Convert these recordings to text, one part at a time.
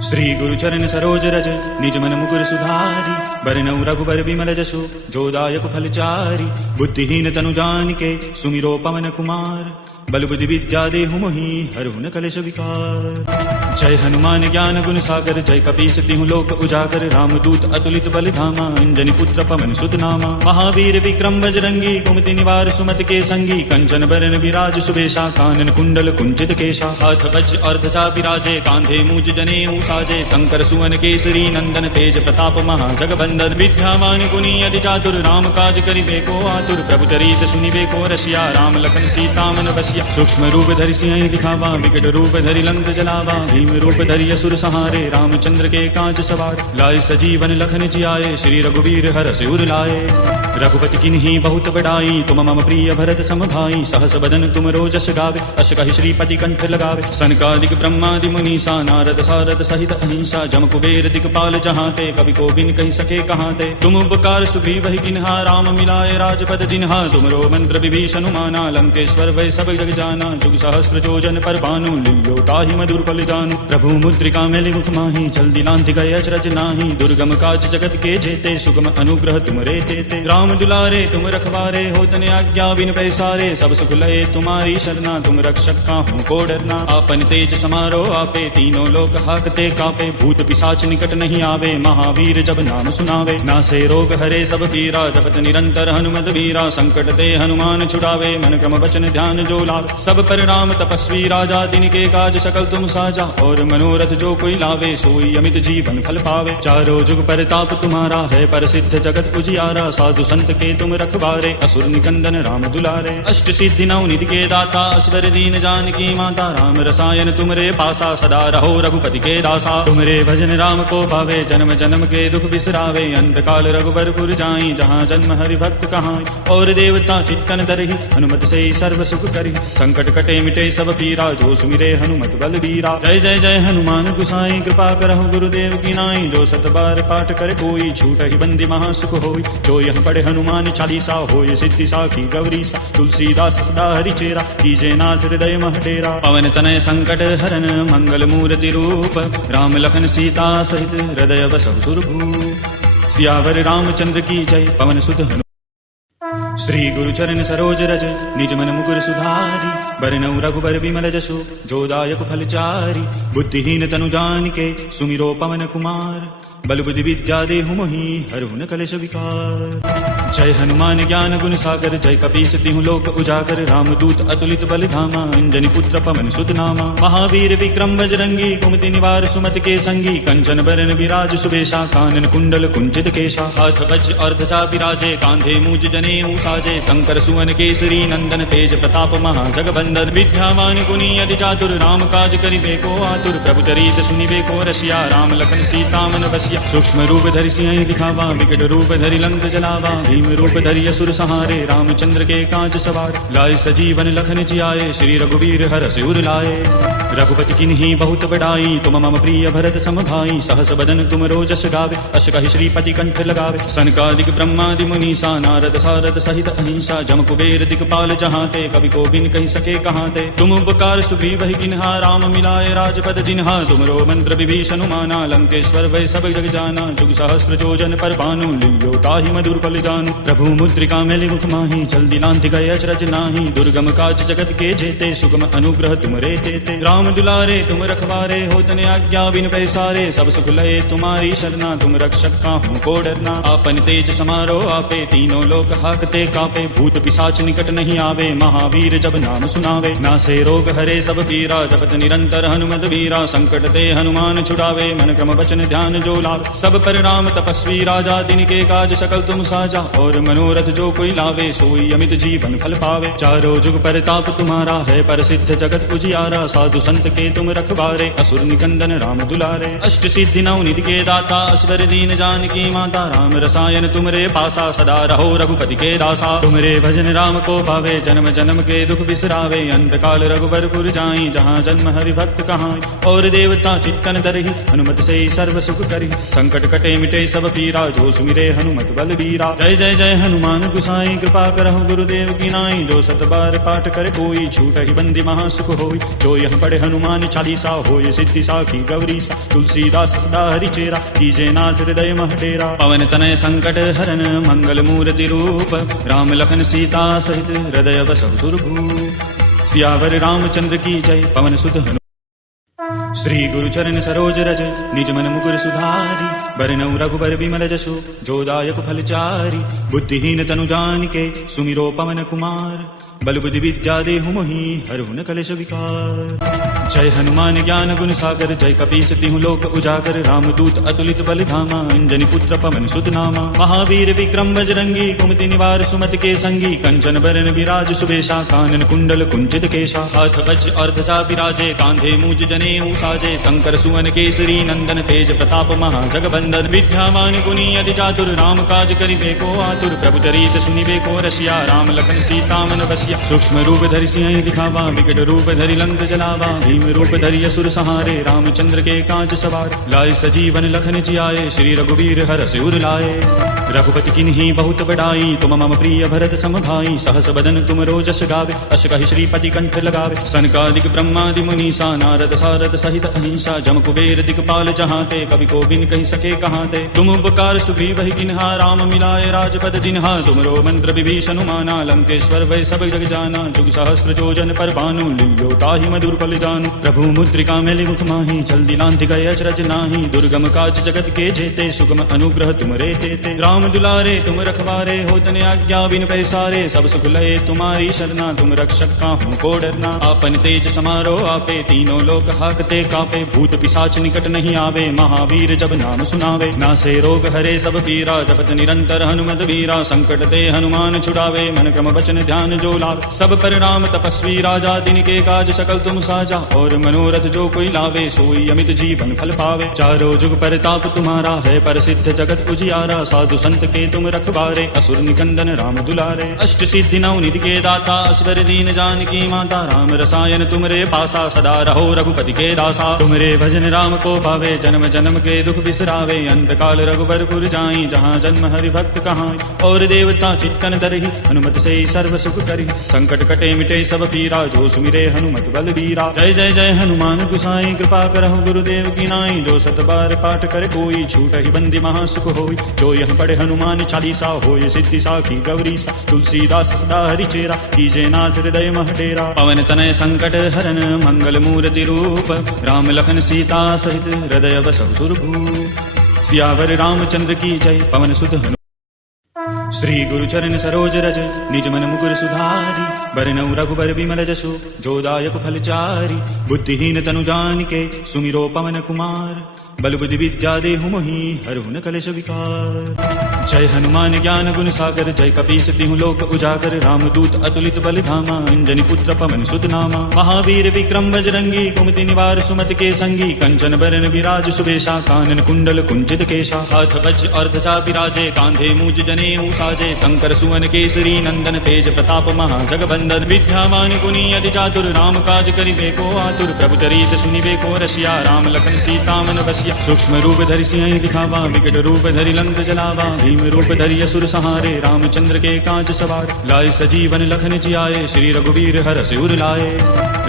श्री गुरु चरण सरोज रज निज मन मुकुर सुधारी, बरनउ रघुबर बिमल जसु जो दायक फलचारी। बुद्धिहीन तनु जानिके सुमिरो पवन कुमार, बल बुद्धि विद्या देहु मोहि हरहु न कलेश विकार। जय हनुमान ज्ञान गुण सागर, जय कपीस तिहु लोक उजागर। रामदूत अतुलित बल धामा, अंजनी पुत्र पवन सुत नामा। महावीर विक्रम बजरंगी, कुमति निवार सुमति के संगी। कंचन बरन विराज सुबेशा, कानन कुंडल कुंचित केशा। हाथ वज्र अर्ध चापि राजे, कांधे मूज जनेऊ साजे। शंकर सुवन केसरी नंदन, तेज प्रताप महाजगबंदन। विद्यावान गुणी अति चातुर, राम काज करिबे को आतुर। प्रभु चरित सुनिबे को रसिया, राम लखन सीता मन बसिया। सूक्ष्म रूप धरि सिंह दिखावा, विकट रूप धरि लंक जलावा। भीम रूप धरि असुर संहारे, रामचंद्र के काज सवार। लाए सजीवन लखन जियाए, श्री रघुवीर हरषि उर लाए। रघुपति किन्ही बहुत बड़ाई, तुम मम प्रिय भरत सम भाई। सहस बदन तुम रोजस गावे, अस कहि श्रीपति कंठ लगावे। सनकादिक ब्रह्मादि मुनीसा, नारद सारद सहित अहिंसा। जम कुबेर दिक्पाल जहाते, कवि को बिन कहि सके कहाते। तुम उपकार सुग्रीव ही किन्हा, राम मिलाए राजपद दिन्हा। तुमरो मंत्र विभीषण माना, लंकेश्वर वै सब जग जाना। जुग सहस्र जोजन पर भानु, लियो ताहि मधुर फल जानू। प्रभु मुद्रिका मेलि मुख माहि, जल्दी लांति गए अचरज नाही। दुर्गम काज जगत के जेते, सुगम अनुग्रह तुमरे तेते। राम दुलारे तुम रखवारे, होतन आज्ञा बिन पैसारे। सब सुख लये तुम्हारी शरणा, तुम रक्षक काहू को डरना। आपन तेज समारो आपे, तीनों लोक हाकते कापे। भूत पिशाच निकट नहीं आवे, महावीर जब नाम सुनावे। नासे रोग हरे सब पीरा, जपत निरंतर हनुमत वीरा। संकट ते हनुमान छुड़ावे, मन क्रम वचन ध्यान जो लावे। सब पर राम तपस्वी राजा, तिनके काज सकल तुम साजा। और मनोरथ जो कोई लावे, सोई अमित जीवन फल पावे। चारों जुग परताप तुम्हारा है, प्रसिद्ध जगत उजियारा। साधु संत के तुम रखवारे, असुर निकंदन राम दुलारे। अष्ट सिद्धि नौ निधि के दाता, असवर दीन जानकी माता। राम रसायन तुमरे पासा, सदा रहो रघुपति के दासा। तुमरे भजन राम को पावे, जन्म जन्म के दुख बिसरावे। अंत काल रघुबरपुर जाई, जहाँ जन्म हरि भक्त कहाई। और देवता चित्तन दरहि, हनुमत से सर्व सुख करी। संकट कटे मिटे सब पीरा, जो सुमिरे हनुमत बल बीरा। जय जय जय हनुमान गुसाई, कृपा करहु गुरुदेव की नाई। जो सत बार पाठ करे कोई, छूट ही बंदी महासुख होई। जो यह पढ़े हनुमान चालीसा, होय सिद्धि साखी गौरीसा। तुलसीदास सदा हरि चेरा, कीजे नाथ हृदय मह डेरा। पवन तनय संकट हरन, मंगल मूर्ति रूप। राम लखन सीता सहित, हृदय बसहु सुरभूप। सियावर रामचंद्र की जय, पवन सुत हनुमान। श्री गुरु चरण सरोज रज निज मन मुकुर सुधारी। बरनउ रघुबर बिमल जसु जो दायक फलचारी। बुद्धिहीन तनु जानिके सुमिरो पवन कुमार। बल बुद्धि विद्या देहु मोहि हरहु न कलेश विकार। जय हनुमान ज्ञान गुण सागर, जय कपीस तिहु लोक उजागर। रामदूत अतुलित बल धामा, अंजनी पुत्र पवन सुत नामा। महावीर विक्रम बजरंगी, कुमति निवार सुमति के संगी। कंचन बरन विराज सुबेशा, कानन कुंडल कुंचित केशा। हाथ वज्र अर्ध चापि राजे, कांधे मूज जनेऊ साजे। शंकर सुवन केसरी नंदन, तेज प्रताप महाजगबंदन। विद्यावान गुणी अति चातुर, राम काज करिबे को आतुर। प्रभु चरित सुनिबे को रसिया, राम लखन सीता मन बसिया। सूक्ष्म रूप धरि सिंह दिखावा, विकट रूप धरि लंक जलावा। भीम रूप धरि असुर संहारे, रामचंद्र के काज सवार। लाए सजीवन लखन जियाए, श्री रघुवीर हरषि उर लाए। रघुपति किन्ही बहुत बड़ाई, तुम मम प्रिय भरत सम भाई। सहस बदन तुम रोजस गावे, अस कहि श्रीपति कंठ लगावे। सनकादिक ब्रह्मादि मुनीसा, नारद सारद सहित अहिंसा। जम कुबेर दिक्पाल जहाते, कवि को बिन कहि सके कहाते। तुम उपकार सुग्रीव ही किन्हा, राम मिलाए राजपद दिन्हा। तुमरो मंत्र विभीषण माना, लंकेश्वर वै सब जग जाना। जुग सहस्र जोजन पर भानु, लियो ताहि मधुर फल जानू। प्रभु मुद्रिका मेलि मुख माहि, जल्दी लांति गए अचरज नाही। दुर्गम काज जगत के जेते, सुगम अनुग्रह तुमरे तेते। राम दुलारे तुम रखवारे, होतन आज्ञा बिन पैसारे। सब सुख लये तुम्हारी शरणा, तुम रक्षक काहू को डरना। आपन तेज समारो आपे, तीनों लोक हाकते कापे। भूत पिशाच निकट नहीं आवे, महावीर जब नाम सुनावे। नासे रोग हरे सब पीरा, जपत निरंतर हनुमत वीरा। संकट ते हनुमान छुड़ावे, मन क्रम वचन ध्यान जो लावे। सब पर राम तपस्वी राजा, तिनके काज सकल तुम साजा। और मनोरथ जो कोई लावे, सोई अमित जीवन फल पावे। चारों जुग परताप तुम्हारा है, प्रसिद्ध जगत उजियारा। साधु संत के तुम रखवारे, असुर निकंदन राम दुलारे। अष्ट सिद्धि नौ निधि के दाता, असवर दीन जानकी माता। राम रसायन तुमरे पासा, सदा रहो रघुपति के दासा। तुमरे भजन राम को पावे, जन्म जन्म के दुख बिसरावे। अंत काल रघुबरपुर जाई, जहाँ जन्म हरि भक्त कहाई। और देवता चित्तन दरहि, हनुमत से सर्व सुख करी। संकट कटे मिटे सब पीरा, जो सुमिरे हनुमत बल बीरा। जय जय जय जय हनुमान गुसाई कृपा करहु गुरुदेव की नाई। जो सत बार पाठ करे कोई छूट ही बंदी महासुख होई। जो यह पढ़े हनुमान चालीसा होय सिद्धि साखी गौरीसा। तुलसीदास सदा हरिचेरा कीजे नाथ हृदय मह डेरा। पवन तनय संकट हरन मंगल मूर्ति रूप। राम लखन सीता सहित हृदय बसहु सुरभूप। सियावर रामचंद्र की जय पवन सुत हनुमान। श्री गुरु चरण सरोज रज निज मन मुकुर सुधारी। बरनउँ रघुबर बिमल जसु जो दायक फल चारि। बुद्धिहीन तनु जानिके सुमिरो पवन कुमार। बल बुद्धि विद्या देहु मोहि हरहु न कलेश विकार। जय हनुमान ज्ञान गुण सागर जय कपीस तिहु लोक उजागर। रामदूत अतुलित बल धामा अंजनी पुत्र पवन सुत नामा। महावीर विक्रम बजरंगी कुमति निवार सुमति के संगी। कंचन बरन विराज सुबेशा कानन कुंडल कुंचित केशा। हाथ वज्र अर्ध चापि राजे कांधे मूज जनेऊ साजे। शंकर सुवन केसरी नंदन तेज प्रताप महाजगबंदन। विद्यावान गुणी अति चातुर राम काज करिबे को आतुर। प्रभु चरित सुनिबे को रसिया राम लखन सीता मन बसिया। सूक्ष्म रूप धरि सिंह दिखावा विकट रूप धरि लंक जलावा। भीम रूप धरि असुर सहारे रामचंद्र के काज सवार। लाए सजीवन लखन जियाए श्री रघुवीर हरषि उर लाए। रघुपति किन्हीं बहुत बड़ाई तुम मम प्रिय भरत सम भाई। सहस बदन तुम रोजस गावे अस कहि श्रीपति कंठ लगावे। सनकादिक ब्रह्मादि मुनीसा नारद सारद सहित अहिंसा। जम कुबेर दिक्पाल जहांते कवि को बिन कहि सके कहांते। तुम उपकार सुग्रीव ही किन्हा राम मिलाए राजपद दिन्हा। तुमरो मंत्र विभीषण माना लंकेश्वर वै सब जग जाना। जुग सहस्त्र जोजन पर भानु लियो ताहि मधुर फल जानु। प्रभु मुद्रिका मेलि मुख माहि जल्दी लांति गए अचरज नाही। दुर्गम काज जगत के जेते सुगम अनुग्रह तुमरे तेते। राम दुलारे तुम रखवारे होतन आज्ञा बिन पैसारे। सब सुख लये तुम्हारी शरणा तुम रक्षक काहू को डरना। आपन तेज समारो आपे तीनों लोक हाकते कापे। भूत पिशाच निकट नहीं आवे महावीर जब नाम सुनावे। नासे रोग हरे सब पीरा जपत निरंतर हनुमत वीरा। संकट ते हनुमान छुड़ावे मन क्रम वचन ध्यान जो लावे। सब पर राम तपस्वी राजा तिनके काज सकल तुम साजा। और मनोरथ जो कोई लावे सोई अमित जीवन फल पावे। चारों जुग पर ताप तुम्हारा है प्रसिद्ध जगत उजियारा। साधु संत के तुम रखवारे असुर निकंदन राम दुलारे। अष्ट सिद्धि नौ निधि के दाता असवर दीन जानकी माता। राम रसायन तुमरे पासा सदा रहो रघुपति के दासा। तुमरे भजन राम को पावे जन्म जन्म के दुख बिसरावे। अंत काल रघुबरपुर जाई जहाँ जन्म हरि भक्त कहाई। और देवता चित्तन दरहि हनुमत से सर्व सुख करि। संकट कटे मिटे सब पीरा जो सुमिरे हनुमत बलबीरा। जय जय जय हनुमान गुसाई कृपा करहु गुरुदेव की नाई। जो सत बार पाठ करे कोई छूट ही बंदी महासुख होई। जो यह पढ़े हनुमान चालीसा होय सिद्धि साखी गौरीसा। तुलसीदास सदा हरिचेरा कीजे नाथ हृदय मह डेरा। पवन तनय संकट हरन मंगल मूर्ति रूप। राम लखन सीता सहित हृदय बसहु सुरभूप। सियावर रामचंद्र की जय पवन सुत हनुमान। श्री गुरु चरण सरोज रज निज मन मुकुर सुधारी। बरनउँ रघुबर बिमल जसु जो दायक फल चारि। बुद्धिहीन तनु जानिके सुमिरो पवन कुमार। बल बुद्धि विद्या देहु मोहि हरहु न कलेश विकार। जय हनुमान ज्ञान गुण सागर जय कपीस तिहु लोक उजागर। रामदूत अतुलित बल धामा अंजनी पुत्र पवन सुत नामा। महावीर विक्रम बजरंगी कुमति निवार सुमति के संगी। कंचन बरन विराज सुबेशा कानन कुंडल कुंचित केशा। हाथ वज्र अर्ध चापि राजे कांधे मूज जनेऊ साजे। शंकर सुवन केसरी नंदन तेज प्रताप महाजगबंदन। विद्यावान गुणी अति चातुर राम काज करिबे को आतुर। प्रभु चरित सुनिबे को रसिया राम लखन सीता मन बसिया। सूक्ष्म रूप धरि सिंह दिखावा विकट रूप धरि लंक जलावा। भीम रूप धरि असुर सहारे रामचंद्र के काज सवार। लाए सजीवन लखन जियाए श्री रघुवीर हरषि उर लाए।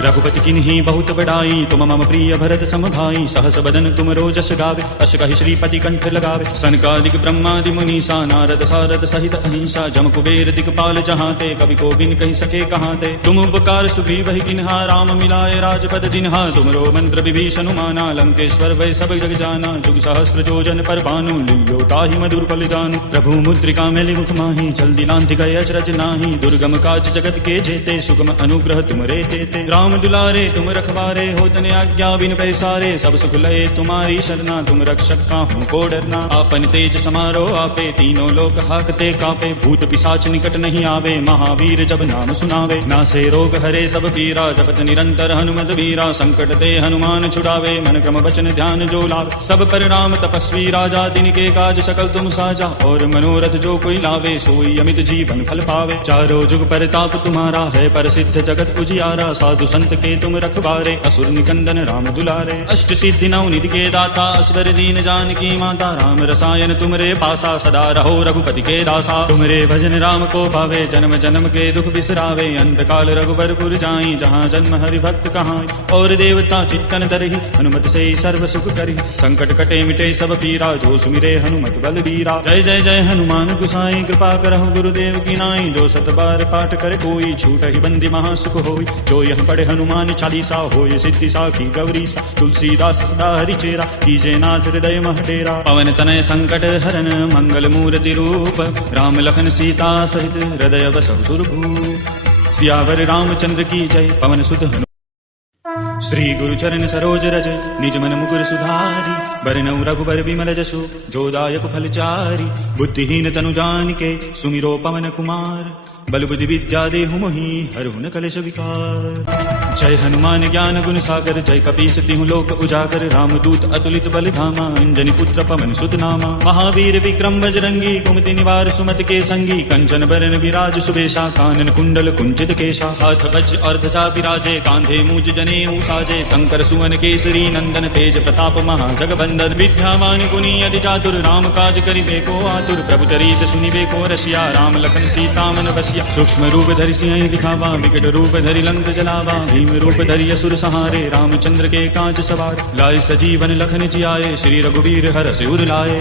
रघुपति किन्हीं बहुत बड़ाई तुम मम प्रिय भरत सम भाई। सहस बदन तुम रोजस गावे अस कहि श्रीपति कंठ लगावे। सनकादिक ब्रह्मादि मुनीसा नारद सारद सहित अहिंसा। जम कुबेर दिक्पाल जहांते कवि को बिन कहि सके कहांते। तुम उपकार सुग्रीव ही किन्हा राम मिलाए राजपद दिन्हा। तुमरो मंत्र विभीषण माना लंकेश्वर वै सब जग जाना। जुग सहस्त्र जोजन पर भानु लियो ताहि मधुर फल जानु। प्रभु मुद्रिका मेलि मुख माहि जल्दी लांति गए अचरज नाही। दुर्गम काज जगत के जेते सुगम अनुग्रह तुमरे तेते। राम दुलारे तुम रखवारे होतन आज्ञा बिन पैसारे। सब सुख लये तुम्हारी शरणा तुम रक्षक काहू को डरना। आपन तेज समारो आपे तीनों लोक हाकते कापे। भूत पिशाच निकट नहीं आवे महावीर जब नाम सुनावे। नासे रोग हरे सब पीरा जपत निरंतर हनुमत वीरा। संकट ते हनुमान छुड़ावे मन क्रम वचन ध्यान जो लावे। लावे। सब पर राम तपस्वी राजा, दिन के काज सकल तुम साजा, और मनोरथ जो कोई लावे सोई अमित जीवन फल पावे। चारों जुग परताप तुम्हारा है, प्रसिद्ध जगत उजियारा, साधु संत के तुम रखवारे, असुर निकंदन राम दुलारे। अष्ट सिद्धि नौ निधि के दाता, असवर दीन जानकी माता, राम रसायन तुमरे पासा, सदा रहो रघुपति के दासा। तुमरे भजन राम को पावे, जन्म जन्म के दुख बिसरावे, अंत काल रघुबरपुर जाई, जहाँ जन्म हरि भक्त कहाई। और देवता चित्तन दरहि, हनुमत से सर्व सुख करी, संकट कटे मिटे सब पीरा, जो सुमिरे हनुमत बलबीरा। जय जय जय हनुमान गुसाई, कृपा करहु गुरुदेव की नाई, जो सत बार पाठ करे कोई, छूट ही बंदी महासुख होई। जो यह पढ़े हनुमान चालीसा, होय सिद्धि साखी गौरी सा। तुलसीदास सदा हरि चेरा, कीजे नाथ हृदय मह डेरा। पवन तनय संकट हरन, मंगल मूर्ति रूप, राम लखन सीता सहित हृदय बसहु सुरभूप। सियावर रामचंद्र की जय, पवन सुत हनुमान। श्री गुरु चरण सरोज रज, निज मन मुकुर सुधारी, बरनउँ रघुबर बिमल जसु, जो दायक फल चारि। बुद्धिहीन तनु जानिके, सुमिरो पवन कुमार, बल बुद्धि विद्या देहु मोहि, हरहु न कलेश विकार। जय हनुमान ज्ञान गुण सागर, जय कपीस तिहु लोक उजागर, रामदूत अतुलित बल धामा, अंजनी पुत्र पवन सुत नामा। महावीर विक्रम बजरंगी, कुमति निवार सुमति के संगी, कंचन बरन विराज सुबेशा, कानन कुंडल कुंचित केशा। हाथ वज्र और ध्वजा विराजे, कांधे मूज जनेऊ साजे, शंकर सुवन केसरी नंदन, तेज प्रताप महाजगबंदन। विद्यावान गुणी अति चातुर, राम काज करिबे को आतुर, प्रभु चरित सुनिबे को रसिया, राम लखन सीता मन बसिया। सूक्ष्म रूप धरि सिंह दिखावा, विकट रूप धरि लंक जलावा, भीम रूप धरि असुर संहारे, रामचंद्र के काज सवार। लाए सजीवन लखन जियाए, श्री रघुवीर हरषि उर लाए।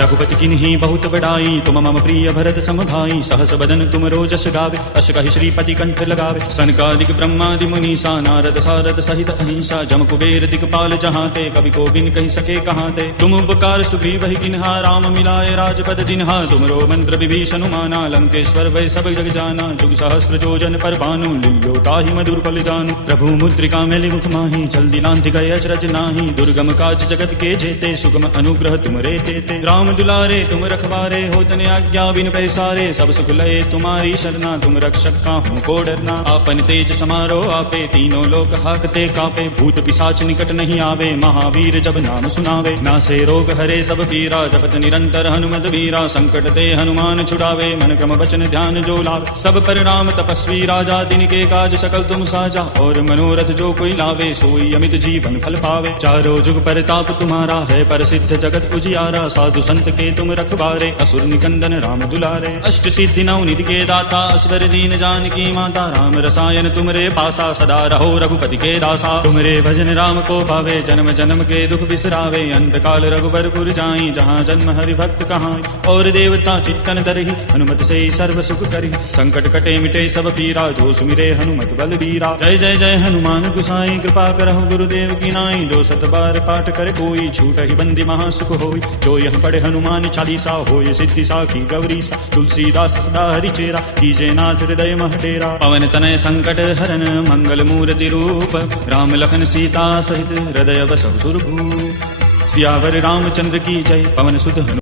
रघुपति किन्ही बहुत बड़ाई, तुम मम प्रिय भरत सम भाई, सहस बदन तुम रोजस गावे, अस कहि श्रीपति कंठ लगावे। सनकादिक ब्रह्मादि मुनीसा, नारद सारद सहित अहिंसा, जम कुबेर दिक्पाल जहाते, कवि को बिन कहि सके कहाते। तुम उपकार सुग्रीव ही किन्हा, राम मिलाए राजपद जिन्हा, तुमरो मंत्र विभीषण माना, लंकेश्वर वै सब जग जाना। जुग सहस्त्र जोजन पर भानु, लियो ताहि मधुर फल जानू। प्रभु मुद्रिका मेलि मुख माही, जल्दी लांति गए अचरज नाही। दुर्गम काज जगत के जेते, सुगम अनुग्रह तुमरे तेते। राम दुलारे तुम रखवारे, होत न आज्ञा बिन पैसारे, सब सुख लये तुम्हारी शरणा, तुम रक्षक काहू को डरना। आपन तेज समारो आपे, तीनों लोक हाकते कापे, भूत पिशाच निकट नहीं आवे, महावीर जब नाम सुनावे। नासे रोग हरे सब पीरा, जपत निरंतर हनुमत वीरा, संकट ते हनुमान छुड़ावे, मन क्रम वचन ध्यान जो लावे। सब पर राम तपस्वी राजा, दिन के काज सकल तुम साजा, और मनोरथ जो कोई लावे सोई अमित जीवन फल पावे। चारों जुग परताप तुम्हारा है, प्रसिद्ध जगत उजियारा, साधु संत के तुम रखवारे, असुर निकंदन राम दुलारे। अष्ट सिद्धि नौ निधि के दाता, असवर दीन जानकी माता, राम रसायन तुमरे पासा, सदा रहो रघुपति के दासा। तुमरे भजन राम को पावे, जन्म जन्म के दुख बिसरावे, अंत काल रघुबरपुर जाई, जहाँ जन्म हरि भक्त कहाई। और देवता चित्तन दरहि, हनुमत से सर्व सुख करी, संकट कटे मिटे सब पीरा, जो सुमिरे हनुमत बलबीरा। जय जय जय हनुमान गुसाई, कृपा करहु गुरुदेव की नाई, जो सत बार पाठ करे कोई, छूट ही बंदी महासुख होई। जो यह पढ़े हनुमान चालीसा, होय सिद्धि साखी गौरी सा। तुलसीदास सदा हरि चेरा, कीजे नाथ हृदय मह डेरा। पवन तनय संकट हरन, मंगल मूर्ति रूप, राम लखन सीता सहित हृदय बसहु सुरभूप। सियावर रामचंद्र की जय, पवन सुत हनुमान।